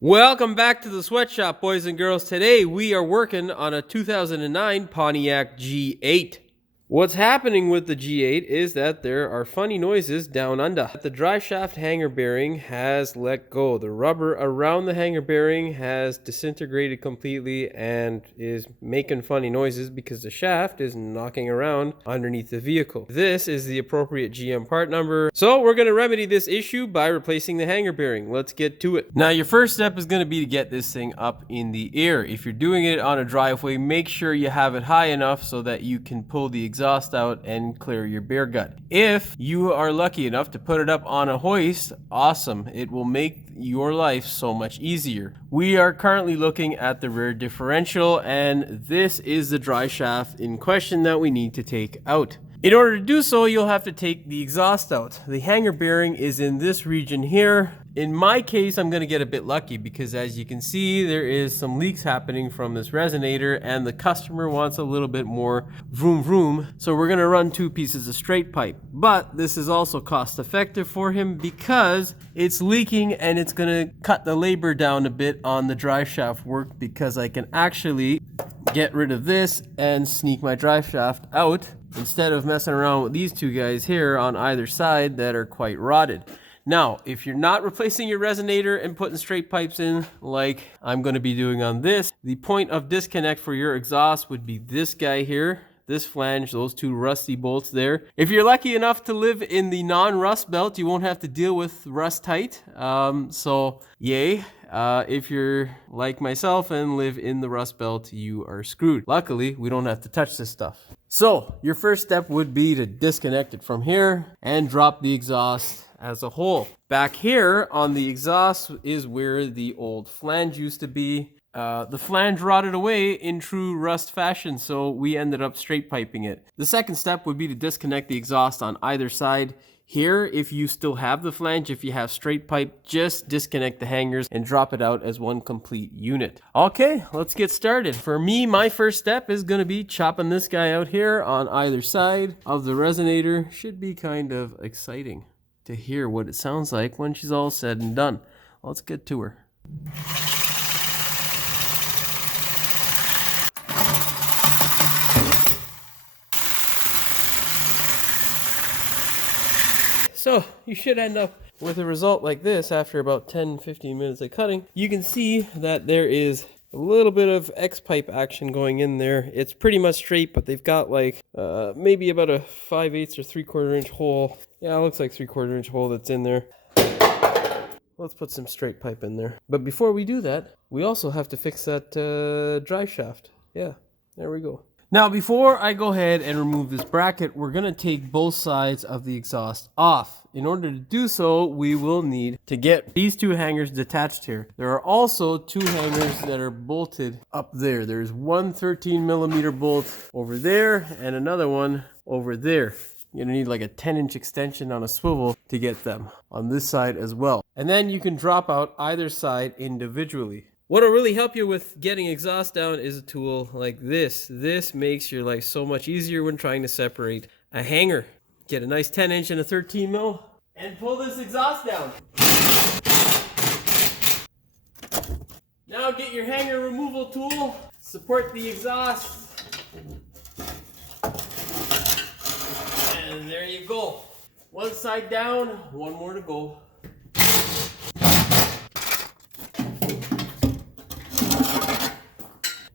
Welcome back to the sweatshop, boys and girls. Today we are working on a 2009 Pontiac G8. What's happening with the G8 is that there are funny noises down under. The driveshaft hanger bearing has let go. The rubber around the hanger bearing has disintegrated completely and is making funny noises because the shaft is knocking around underneath the vehicle. This is the appropriate GM part number. So we're going to remedy this issue by replacing the hanger bearing. Let's get to it. Now your first step is going to be to get this thing up in the air. If you're doing it on a driveway, make sure you have it high enough so that you can pull the exhaust out and clear your bear gut. If you are lucky enough to put it up on a hoist, awesome. It will make your life so much easier. We are currently looking at the rear differential, and this is the drive shaft in question that we need to take out. In order to do so, you'll have to take the exhaust out. The hanger bearing is in this region here. In my case, I'm going to get a bit lucky because as you can see, there is some leaks happening from this resonator and the customer wants a little bit more vroom vroom. So we're going to run 2 pieces of straight pipe. But this is also cost effective for him because it's leaking and it's going to cut the labor down a bit on the drive shaft work because I can actually get rid of this and sneak my drive shaft out instead of messing around with these 2 guys here on either side that are quite rotted. Now, if you're not replacing your resonator and putting straight pipes in like I'm going to be doing on this, the point of disconnect for your exhaust would be this guy here, this flange, those 2 rusty bolts there. If you're lucky enough to live in the non-rust belt, you won't have to deal with rust tight. So yay. If you're like myself and live in the rust belt, you are screwed. Luckily, we don't have to touch this stuff. So your first step would be to disconnect it from here and drop the exhaust as a whole. Back here on the exhaust is where the old flange used to be. The flange rotted away in true rust fashion, so we ended up straight piping it. The second step would be to disconnect the exhaust on either side. Here, if you still have the flange, if you have straight pipe, just disconnect the hangers and drop it out as one complete unit. Okay, let's get started. For me, my first step is going to be chopping this guy out here on either side of the resonator. Should be kind of exciting to hear what it sounds like when she's all said and done. Let's get to her. So you should end up with a result like this after about 10-15 minutes of cutting. You can see that there is a little bit of X-pipe action going in there. It's pretty much straight, but they've got like maybe about a 5/8 or 3/4 inch hole. Yeah, it looks like 3/4 inch hole that's in there. Let's put some straight pipe in there. But before we do that, we also have to fix that drive shaft. Yeah, there we go. Now, before I go ahead and remove this bracket, we're going to take both sides of the exhaust off. In order to do so, we will need to get these 2 hangers detached here. There are also 2 hangers that are bolted up there. There's one 13mm bolt over there and another one over there. You're going to need like a 10-inch extension on a swivel to get them on this side as well. And then you can drop out either side individually. What'll really help you with getting exhaust down is a tool like this. This makes your life so much easier when trying to separate a hanger. Get a nice 10-inch and a 13mm and pull this exhaust down. Now get your hanger removal tool, support the exhaust, and there you go. One side down, one more to go.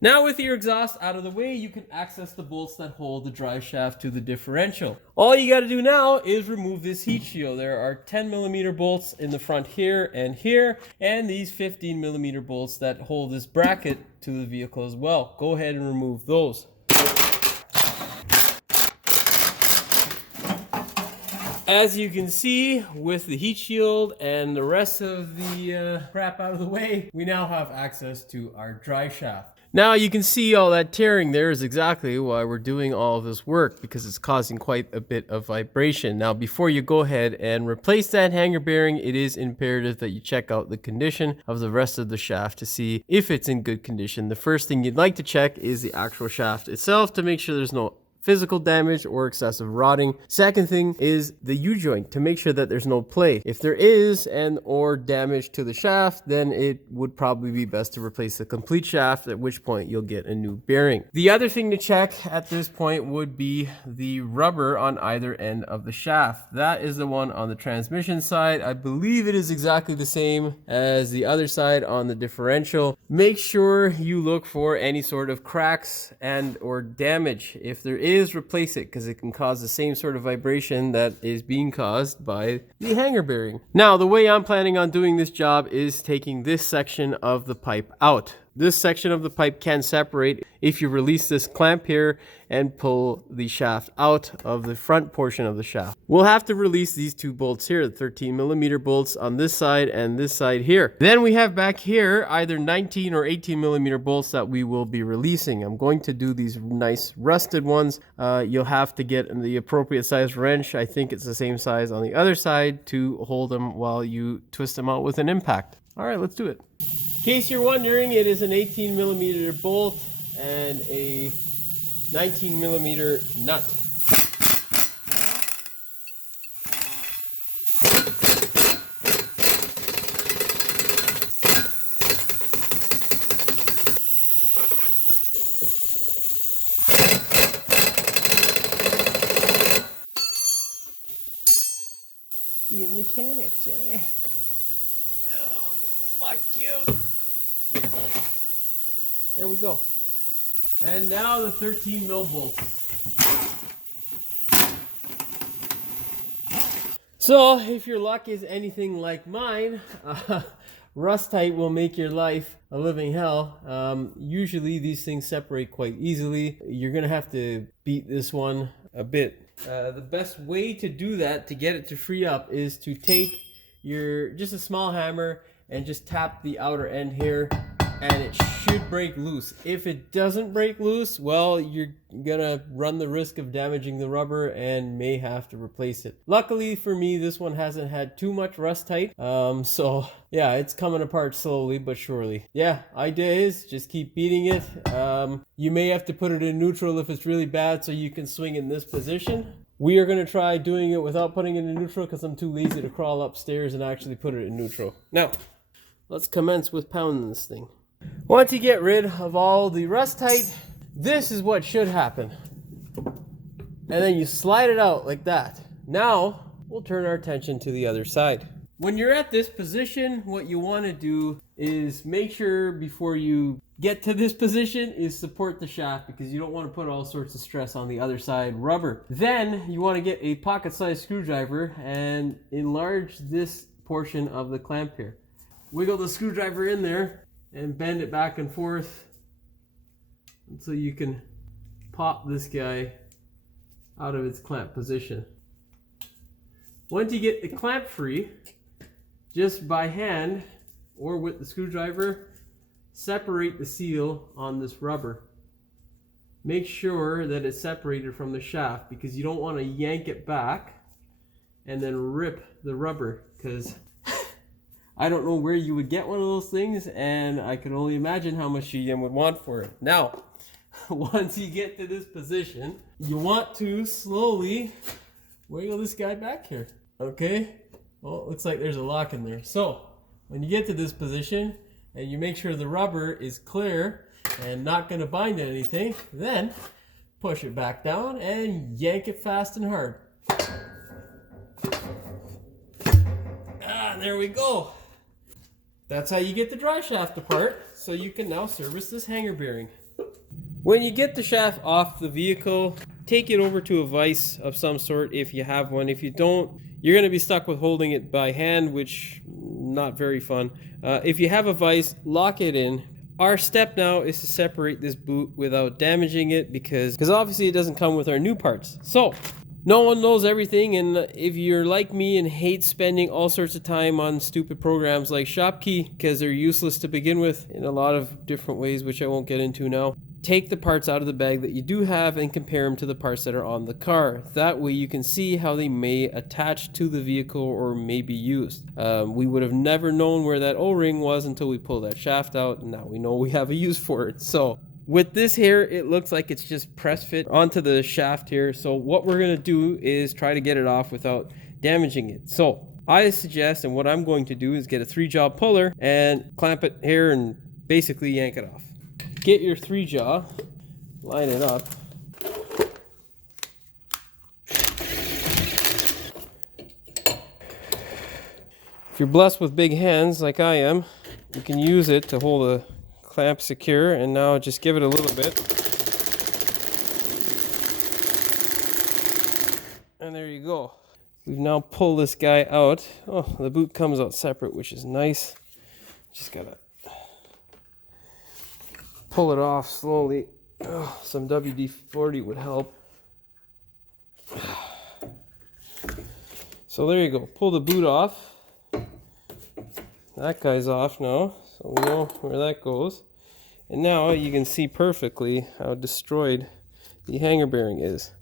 Now with your exhaust out of the way, you can access the bolts that hold the drive shaft to the differential. All you got to do now is remove this heat shield. There are 10mm bolts in the front here, and these 15mm bolts that hold this bracket to the vehicle as well. Go ahead and remove those. As you can see, with the heat shield and the rest of the crap out of the way, we now have access to our drive shaft. Now you can see all that tearing there is exactly why we're doing all of this work, because it's causing quite a bit of vibration. Now before you go ahead and replace that hanger bearing, it is imperative that you check out the condition of the rest of the shaft to see if it's in good condition. The first thing you'd like to check is the actual shaft itself to make sure there's no physical damage or excessive rotting. Second thing is the U-joint, to make sure that there's no play. If there is and or damage to the shaft, then it would probably be best to replace the complete shaft, at which point you'll get a new bearing. The other thing to check at this point would be the rubber on either end of the shaft. That is the one on the transmission side. I believe it is exactly the same as the other side on the differential. Make sure you look for any sort of cracks and or damage. If there is, replace it, because it can cause the same sort of vibration that is being caused by the hanger bearing. Now, the way I'm planning on doing this job is taking this section of the pipe out. This section of the pipe can separate if you release this clamp here and pull the shaft out of the front portion of the shaft. We'll have to release these two bolts here, the 13mm bolts on this side and this side here. Then we have back here either 19 or 18mm bolts that we will be releasing. I'm going to do these nice rusted ones. You'll have to get the appropriate size wrench. I think it's the same size on the other side to hold them while you twist them out with an impact. All right, let's do it. In case you're wondering, it is an 18mm bolt and a 19mm nut. Be a mechanic, Jimmy. Oh, fuck you. There we go. And now the 13mm bolt. So if your luck is anything like mine, rust tight will make your life a living hell. Usually these things separate quite easily. You're gonna have to beat this one a bit. The best way to do that, to get it to free up, is to take just a small hammer and just tap the outer end here, and it should break loose. If it doesn't break loose, well, you're gonna run the risk of damaging the rubber and may have to replace it. Luckily for me, this one hasn't had too much rust tight, so yeah, it's coming apart slowly but surely. Yeah, idea is just keep beating it. You may have to put it in neutral if it's really bad, so you can swing in this position. We are going to try doing it without putting it in neutral because I'm too lazy to crawl upstairs and actually put it in neutral. Now, let's commence with pounding this thing. Once you get rid of all the rust tight, this is what should happen. And then you slide it out like that. Now, we'll turn our attention to the other side. When you're at this position, what you want to do is make sure before you get to this position is support the shaft, because you don't want to put all sorts of stress on the other side rubber. Then you want to get a pocket-sized screwdriver and enlarge this portion of the clamp here. Wiggle the screwdriver in there and bend it back and forth until you can pop this guy out of its clamp position. Once you get the clamp free, just by hand or with the screwdriver, separate the seal on this rubber. Make sure that it's separated from the shaft, because you don't want to yank it back and then rip the rubber, because I don't know where you would get one of those things, and I can only imagine how much you would want for it. Now, once you get to this position, you want to slowly wiggle this guy back here. Okay? Well, it looks like there's a lock in there. So, when you get to this position, and you make sure the rubber is clear and not going to bind to anything, then push it back down and yank it fast and hard. Ah, there we go. That's how you get the drive shaft apart, so you can now service this hanger bearing. When you get the shaft off the vehicle, take it over to a vise of some sort if you have one. If you don't, you're going to be stuck with holding it by hand, which not very fun. If you have a vise, lock it in. Our step now is to separate this boot without damaging it, because obviously it doesn't come with our new parts. So, no one knows everything, and if you're like me and hate spending all sorts of time on stupid programs like Shopkey, because they're useless to begin with in a lot of different ways, which I won't get into now, take the parts out of the bag that you do have and compare them to the parts that are on the car. That way you can see how they may attach to the vehicle or may be used. We would have never known where that O-ring was until we pulled that shaft out, and now we know we have a use for it. So With this here, it looks like it's just press fit onto the shaft here. So what we're gonna do is try to get it off without damaging it. So I suggest, and what I'm going to do is get a 3-jaw puller and clamp it here and basically yank it off. Get your 3-jaw, line it up. If you're blessed with big hands like I am, you can use it to hold a clamp secure, and now just give it a little bit. And there you go. We've now pulled this guy out. Oh, the boot comes out separate, which is nice. Just gotta pull it off slowly. Oh, some WD-40 would help. So there you go. Pull the boot off. That guy's off now, so we know where that goes. And now you can see perfectly how destroyed the hanger bearing is.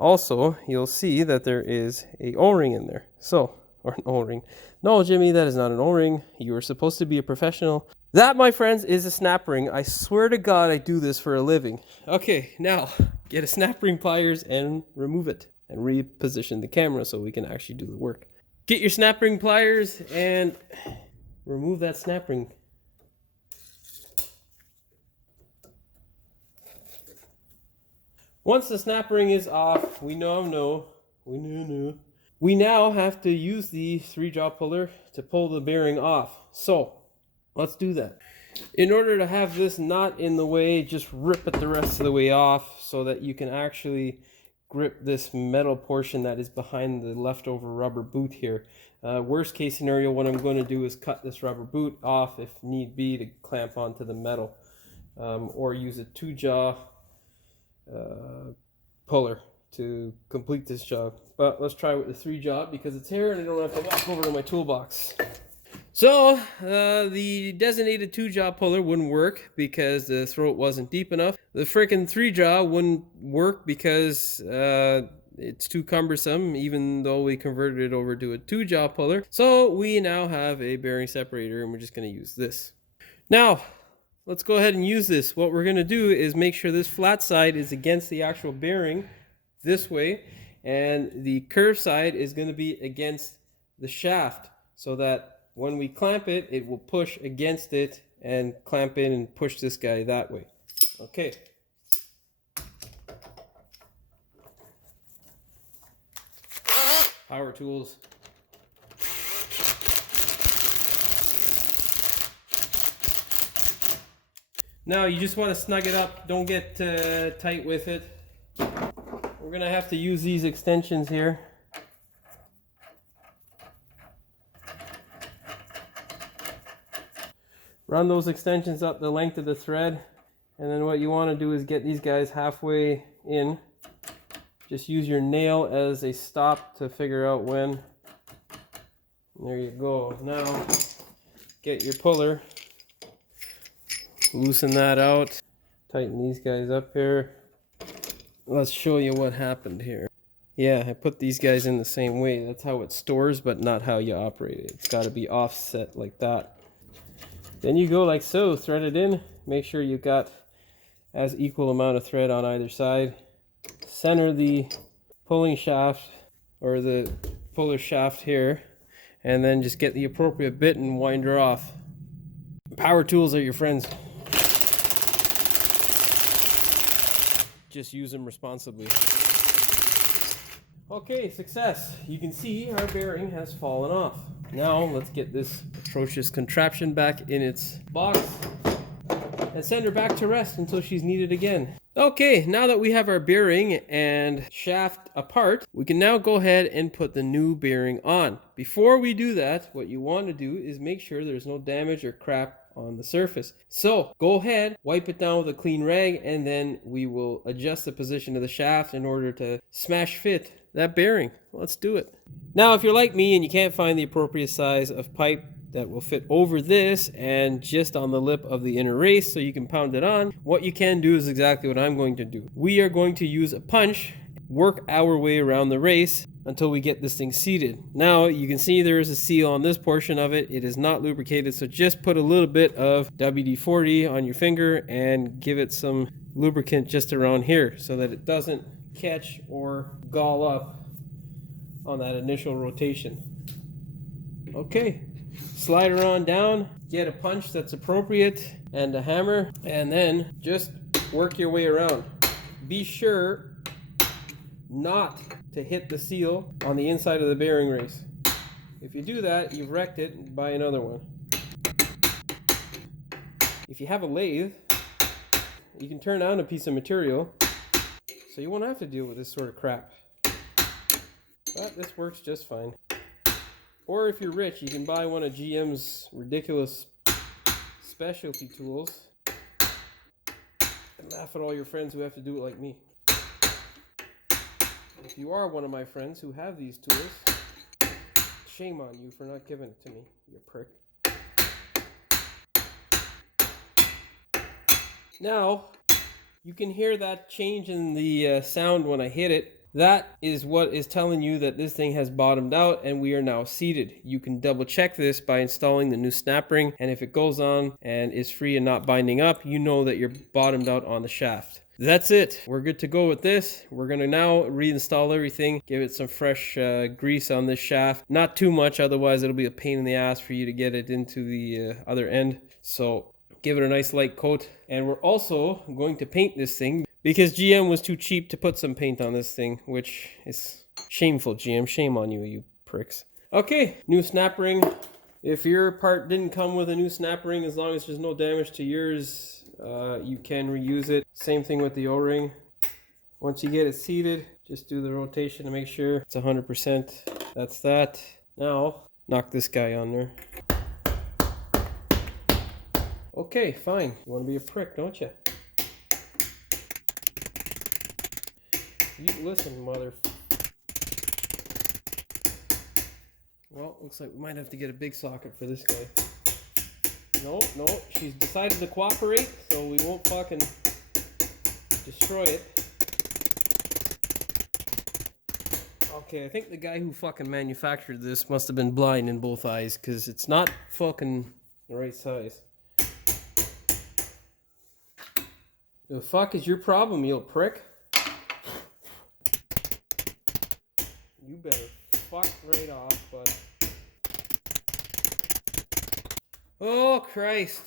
Also, you'll see that there is a O-ring in there. So, or an O-ring. No, Jimmy, that is not an O-ring. You are supposed to be a professional. That, my friends, is a snap ring. I swear to God I do this for a living. Okay, now get a snap ring pliers and remove it. And reposition the camera so we can actually do the work. Get your snap ring pliers and remove that snap ring. Once the snap ring is off, we now have to use the 3-jaw puller to pull the bearing off. So let's do that. In order to have this not in the way, just rip it the rest of the way off so that you can actually grip this metal portion that is behind the leftover rubber boot here. Worst case scenario, what I'm going to do is cut this rubber boot off if need be to clamp onto the metal, or use a 2-jaw puller to complete this job. But let's try with the 3-jaw because it's here and I don't have to walk over to my toolbox. So the designated 2-jaw puller wouldn't work because the throat wasn't deep enough. The frickin' 3-jaw wouldn't work because it's too cumbersome, even though we converted it over to a 2-jaw puller. So we now have a bearing separator and we're just going to use this. Now, let's go ahead and use this. What we're going to do is make sure this flat side is against the actual bearing this way, and the curved side is going to be against the shaft so that when we clamp it, it will push against it and clamp in and push this guy that way. Okay. Power tools. Now you just want to snug it up. Don't get tight with it. We're going to have to use these extensions here. Run those extensions up the length of the thread, and then what you want to do is get these guys halfway in. Just use your nail as a stop to figure out when. There you go. Now get your puller, loosen that out, tighten these guys up here. Let's show you what happened here. Yeah, I put these guys in the same way. That's how it stores, but not how you operate it. It's got to be offset like that. Then you go like so, thread it in. Make sure you've got as equal amount of thread on either side. Center the pulling shaft or the puller shaft here, and then just get the appropriate bit and wind her off. Power tools are your friends. Just use them responsibly. Okay, success. You can see our bearing has fallen off. Now let's get this atrocious contraption back in its box and send her back to rest until she's needed again. Okay, now that we have our bearing and shaft apart, we can now go ahead and put the new bearing on. Before we do that, what you want to do is make sure there's no damage or crap on the surface. So go ahead, wipe it down with a clean rag, and then we will adjust the position of the shaft in order to smash fit that bearing. Let's do it. Now, if you're like me and you can't find the appropriate size of pipe that will fit over this and just on the lip of the inner race so you can pound it on, what you can do is exactly what I'm going to do. We are going to use a punch, work our way around the race until we get this thing seated. Now you can see there is a seal on this portion of it. It is not lubricated, so just put a little bit of WD-40 on your finger and give it some lubricant just around here so that it doesn't catch or gall up on that initial rotation. Okay, slide her on down, get a punch that's appropriate and a hammer, and then just work your way around. Be sure not to hit the seal on the inside of the bearing race. If you do that, you've wrecked it. Buy another one. If you have a lathe, you can turn on a piece of material so you won't have to deal with this sort of crap. But this works just fine. Or if you're rich, you can buy one of GM's ridiculous specialty tools and laugh at all your friends who have to do it like me. If you are one of my friends who have these tools, shame on you for not giving it to me, you prick. Now, you can hear that change in the sound when I hit it. That is what is telling you that this thing has bottomed out and we are now seated. You can double check this by installing the new snap ring, and if it goes on and is free and not binding up, you know that you're bottomed out on the shaft. That's it. We're good to go with this. We're going to now reinstall everything, give it some fresh grease on this shaft. Not too much, otherwise it'll be a pain in the ass for you to get it into the other end. So give it a nice light coat. And we're also going to paint this thing because GM was too cheap to put some paint on this thing, which is shameful, GM. Shame on you, you pricks. Okay, new snap ring. If your part didn't come with a new snap ring, as long as there's no damage to yours, you can reuse it. Same thing with the O-ring. Once you get it seated, just do the rotation to make sure it's 100%. That's that. Now, knock this guy on there. Okay, fine. You want to be a prick, don't you? You listen, mother. Well, looks like we might have to get a big socket for this guy. No, she's decided to cooperate, so we won't fucking destroy it. Okay, I think the guy who fucking manufactured this must have been blind in both eyes, because it's not fucking the right size. The fuck is your problem, you little prick? You better fuck right off, bud. Oh, Christ.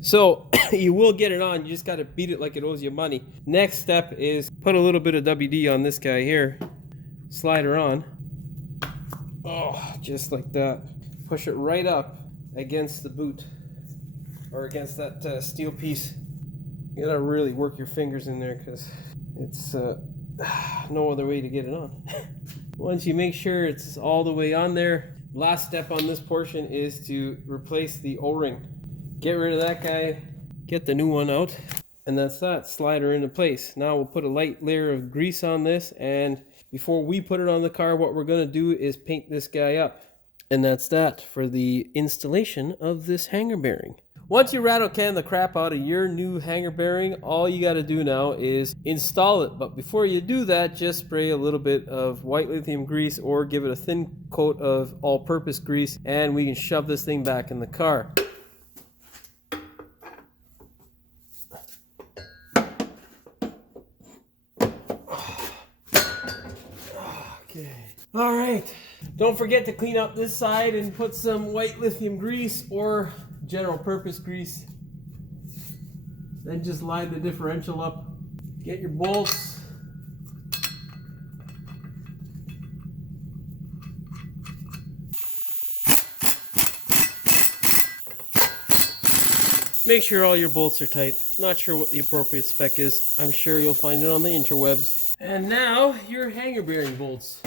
So, you will get it on. You just got to beat it like it owes you money. Next step is put a little bit of WD on this guy here. Slide her on. Oh, just like that. Push it right up against the boot. Or against that steel piece. You got to really work your fingers in there because it's no other way to get it on. Once you make sure it's all the way on there, last step on this portion is to replace the O-ring. Get rid of that guy, get the new one out, and that's that. Slide her into place. Now we'll put a light layer of grease on this, and before we put it on the car, what we're going to do is paint this guy up. And that's that for the installation of this hanger bearing. Once you rattle can the crap out of your new hanger bearing, all you got to do now is install it. But before you do that, just spray a little bit of white lithium grease or give it a thin coat of all-purpose grease, and we can shove this thing back in the car. Okay. All right. Don't forget to clean up this side and put some white lithium grease or general purpose grease. Then just line the differential up. Get your bolts. Make sure all your bolts are tight. Not sure what the appropriate spec is. I'm sure you'll find it on the interwebs. And now your hanger bearing bolts.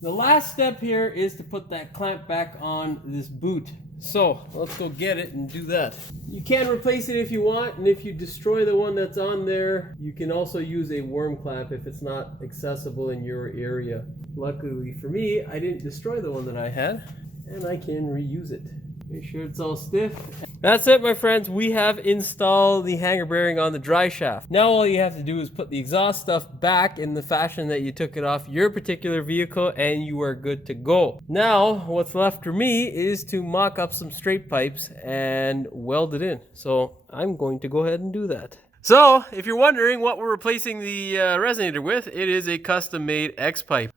The last step here is to put that clamp back on this boot. So let's go get it and do that. You can replace it if you want, and if you destroy the one that's on there, you can also use a worm clamp if it's not accessible in your area. Luckily for me, I didn't destroy the one that I had, and I can reuse it. Make sure it's all stiff. That's it, my friends. We have installed the hanger bearing on the Driveshaft. Now all you have to do is put the exhaust stuff back in the fashion that you took it off your particular vehicle and you are good to go. Now, what's left for me is to mock up some straight pipes and weld it in. So I'm going to go ahead and do that. So, if you're wondering what we're replacing the resonator with, it is a custom-made X-pipe.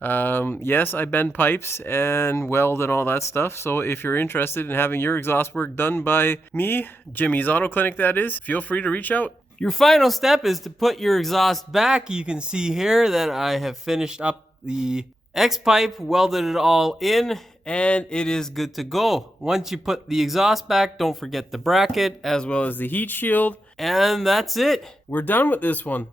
Yes, I bend pipes and weld and all that stuff, so if you're interested in having your exhaust work done by me, Jimmy's Auto Clinic that is, feel free to reach out. Your final step is to put your exhaust back. You can see here that I have finished up the X-pipe, welded it all in, and it is good to go. Once you put the exhaust back, don't forget the bracket as well as the heat shield. And that's it. We're done with this one.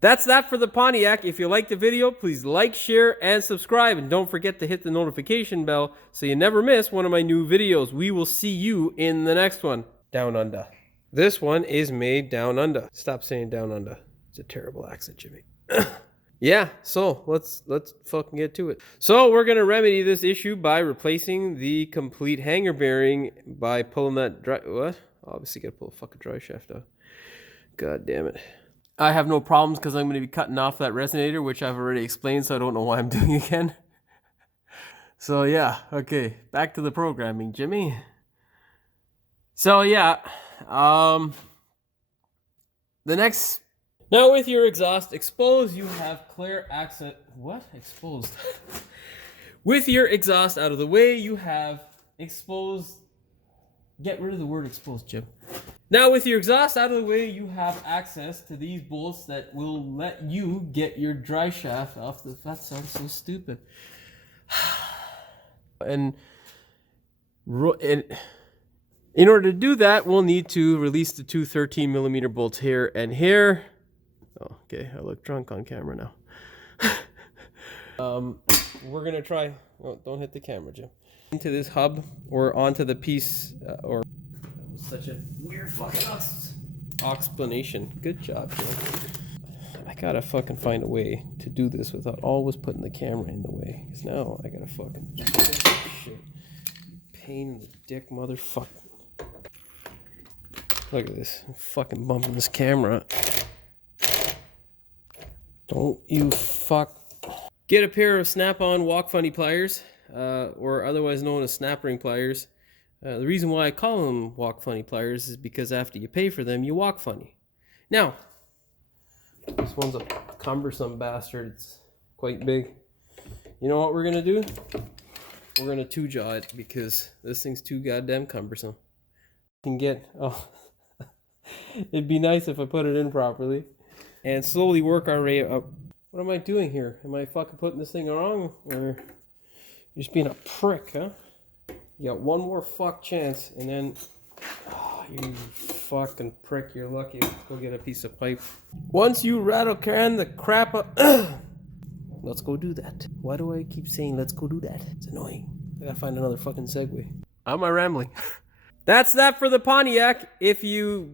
That's that for the Pontiac. If you liked the video, please like, share, and subscribe. And don't forget to hit the notification bell so you never miss one of my new videos. We will see you in the next one. Down under. This one is made down under. Stop saying down under. It's a terrible accent, Jimmy. Yeah, so let's fucking get to it. So we're going to remedy this issue by replacing the complete hanger bearing by pulling that what? Obviously got to pull a fucking Driveshaft out. God damn it. I have no problems because I'm going to be cutting off that resonator, which I've already explained, so I don't know why I'm doing again. So yeah, okay, back to the programming, Jimmy. So yeah, the next... Now with your exhaust exposed, you have clear access... What? Exposed? With your exhaust out of the way, you have exposed... Get rid of the word exposed, Jim. Now with your exhaust out of the way, you have access to these bolts that will let you get your Driveshaft off the... That sounds so stupid. And in order to do that, we'll need to release the two 13mm bolts here and here. Oh, okay, I look drunk on camera now. We're going to try... Oh, don't hit the camera, Jim. Into this hub or onto the piece or... Such a weird fucking explanation. Good job, Joe. I gotta fucking find a way to do this without always putting the camera in the way. Because now I gotta fucking do this shit. Pain in the dick, motherfucker. Look at this. I'm fucking bumping this camera. Don't you fuck. Get a pair of snap-on walk funny pliers, or otherwise known as snap ring pliers. The reason why I call them walk funny pliers is because after you pay for them, you walk funny. Now, this one's a cumbersome bastard. It's quite big. You know what we're going to do? We're going to two-jaw it because this thing's too goddamn cumbersome. Can get... Oh, it'd be nice if I put it in properly. And slowly work our way up. What am I doing here? Am I fucking putting this thing wrong? Or you're just being a prick, huh? You got one more fuck chance, and then... Oh, you fucking prick, you're lucky. Let's go get a piece of pipe. Once you rattle can the crap up... Let's go do that. Why do I keep saying let's go do that? It's annoying. I gotta find another fucking segue. How am I rambling? That's that for the Pontiac. If you...